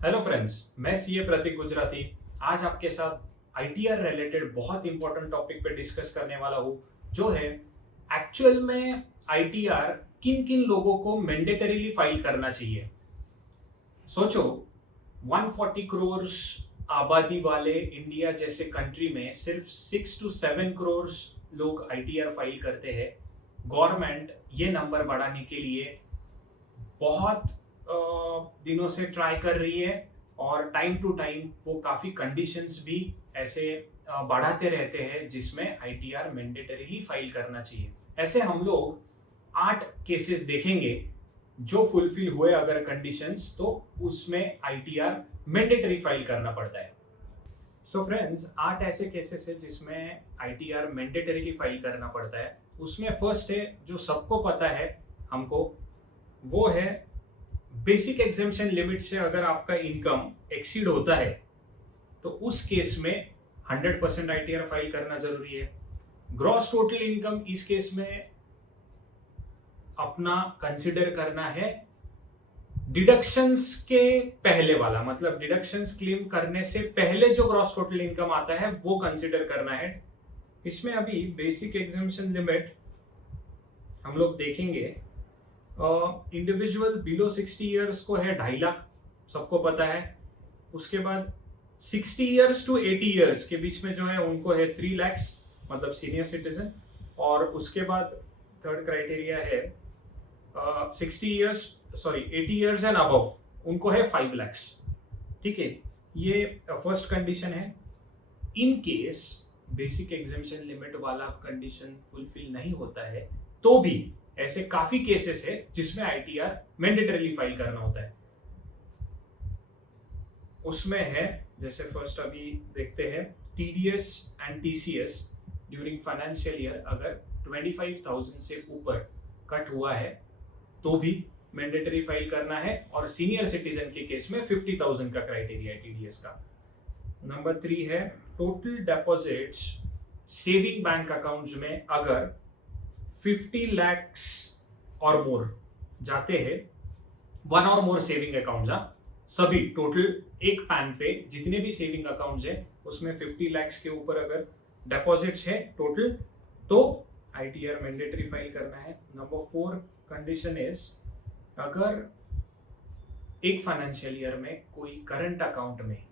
Hello friends, मैं CA प्रतीक गुजराती आज आपके साथ आईटीआर रिलेटेड बहुत इंपॉर्टेंट टॉपिक पे डिस्कस करने वाला हूँ, जो है एक्चुअल में आईटीआर किन किन लोगों को मैंडेटरीली फाइल करना चाहिए। सोचो, 140 करोड़ आबादी वाले इंडिया जैसे कंट्री में सिर्फ 6 to 7 करोड़ लोग आईटीआर फाइल करते हैं। गवर्नमेंट ये नंबर बढ़ाने के लिए बहुत दिनों से ट्राई कर रही है और टाइम टू टाइम वो काफ़ी कंडीशंस भी ऐसे बढ़ाते रहते हैं जिसमें आईटीआर मैंडेटरीली फाइल करना चाहिए। ऐसे हम लोग 8 केसेस देखेंगे जो फुलफिल हुए अगर कंडीशंस, तो उसमें आईटीआर मैंडेटरी फाइल करना पड़ता है। सो फ्रेंड्स, 8 ऐसे केसेस है जिसमें आईटीआर मैंडेटरीली फाइल करना पड़ता है। उसमें फर्स्ट है जो सबको पता है हमको, वो है बेसिक एग्जेम्पशन लिमिट से अगर आपका इनकम एक्सीड होता है तो उस केस में 100% आईटीआर फाइल करना जरूरी है। ग्रॉस टोटल इनकम इस केस में अपना कंसिडर करना है डिडक्शंस के पहले वाला, मतलब डिडक्शंस क्लेम करने से पहले जो ग्रॉस टोटल इनकम आता है वो कंसिडर करना है। इसमें अभी बेसिक एग्जेम्पशन लिमिट हम लोग देखेंगे। इंडिविजुअल बिलो 60 ईयर्स को है 2.5 लाख, सबको पता है। उसके बाद 60 ईयर्स टू 80 ईयर्स के बीच में जो है उनको है 3 lakhs, मतलब सीनियर सिटीजन। और उसके बाद थर्ड क्राइटेरिया है 80 ईयर्स एंड अबव, उनको है 5 lakhs। ठीक है, ये फर्स्ट कंडीशन है। In case basic exemption limit वाला कंडीशन फुलफिल नहीं होता है तो भी ऐसे काफी केसेस है जिसमें आईटीआर मैंडेटरीली फाइल करना होता है। उसमें है जैसे फर्स्ट अभी देखते हैं, TDS and TCS during financial year अगर 25,000 से ऊपर कट हुआ है तो भी मैंडेटरी फाइल करना है, और सीनियर सिटीजन के केस में 50,000 का क्राइटेरिया है टीडीएस का। नंबर 3 है total deposits saving bank accounts में अगर 50 lakhs और मोर जाते हैं, वन और मोर सेविंग अकाउंट्स, सभी टोटल एक पैन पे जितने भी सेविंग अकाउंट्स है उसमें 50 lakhs के ऊपर अगर डिपॉजिट्स है टोटल, तो आईटीआर मैंडेटरी फाइल करना है। नंबर 4 कंडीशन इज अगर एक फाइनेंशियल ईयर में कोई करंट अकाउंट में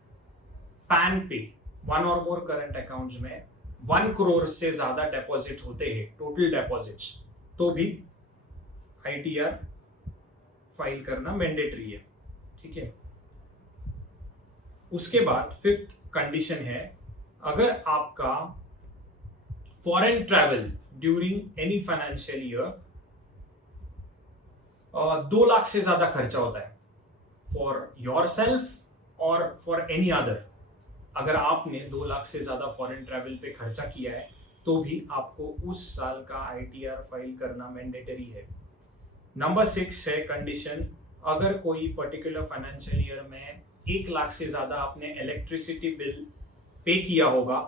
पैन पे वन और मोर करंट अकाउंट्स में 1 करोड़ से ज्यादा डिपॉजिट होते हैं टोटल डिपॉजिट्स, तो भी आईटीआर फाइल करना मैंडेटरी है। ठीक है, उसके बाद 5th कंडीशन है अगर आपका foreign travel during any financial year 2 lakh से ज्यादा खर्चा होता है फॉर योर सेल्फ और फॉर एनी अदर, अगर आपने 2 लाख से ज्यादा फॉरेन ट्रैवल पे खर्चा किया है तो भी आपको उस साल का आईटीआर फाइल करना मैंडेटरी है। नंबर 6 है कंडीशन अगर कोई पर्टिकुलर फाइनेंशियल ईयर में 1 लाख से ज्यादा आपने इलेक्ट्रिसिटी बिल पे किया होगा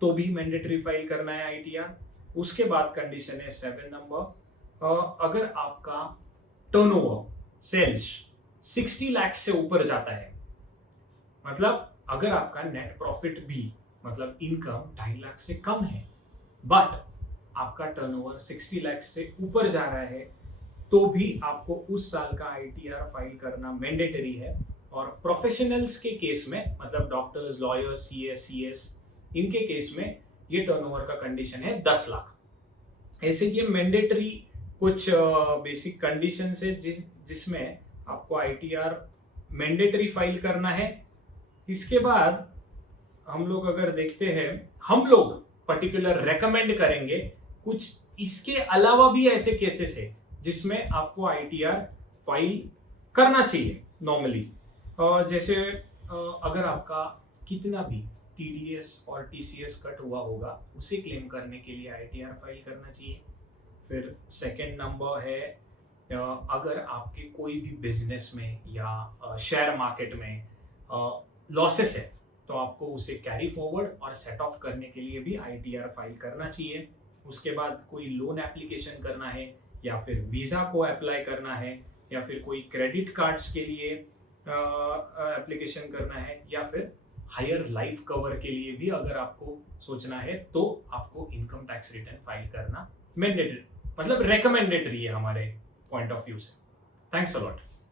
तो भी मैंडेटरी फाइल करना है आईटीआर। उसके बाद कंडीशन है 7 नंबर, अगर आपका टर्नओवर सेल्स 60 लाख से ऊपर जाता है, मतलब अगर आपका नेट प्रॉफिट भी, मतलब इनकम 2.5 लाख से कम है बट आपका टर्नओवर 60 लाख से ऊपर जा रहा है, तो भी आपको उस साल का आईटीआर फाइल करना मैंडेटरी है। और प्रोफेशनल्स के केस में, मतलब डॉक्टर्स, लॉयर्स, सीएस, इनके केस में ये टर्नओवर का कंडीशन है 10 लाख। ऐसे ये मैंडेटरी कुछ बेसिक कंडीशन है जिसमें आपको आईटीआर मैंडेटरी फाइल करना है। इसके बाद हम लोग अगर देखते हैं, हम लोग पर्टिकुलर रेकमेंड करेंगे कुछ इसके अलावा भी ऐसे केसेस है जिसमें आपको आईटीआर फाइल करना चाहिए नॉर्मली। जैसे अगर आपका कितना भी टीडीएस और टीसीएस कट हुआ होगा उसे क्लेम करने के लिए आईटीआर फाइल करना चाहिए। फिर सेकंड नंबर है अगर आपके कोई भी बिजनेस में या शेयर मार्केट में लॉसेस है तो आपको उसे कैरी फॉरवर्ड और सेट ऑफ करने के लिए भी आईटीआर फाइल करना चाहिए। उसके बाद कोई लोन एप्लीकेशन करना है या फिर वीज़ा को अप्लाई करना है या फिर कोई क्रेडिट कार्ड्स के लिए एप्लीकेशन करना है या फिर हायर लाइफ कवर के लिए भी अगर आपको सोचना है तो आपको इनकम टैक्स रिटर्न फाइल करना मैंडेटरी, मतलब रेकमेंडेटरी है हमारे पॉइंट ऑफ व्यू से। Thanks a lot.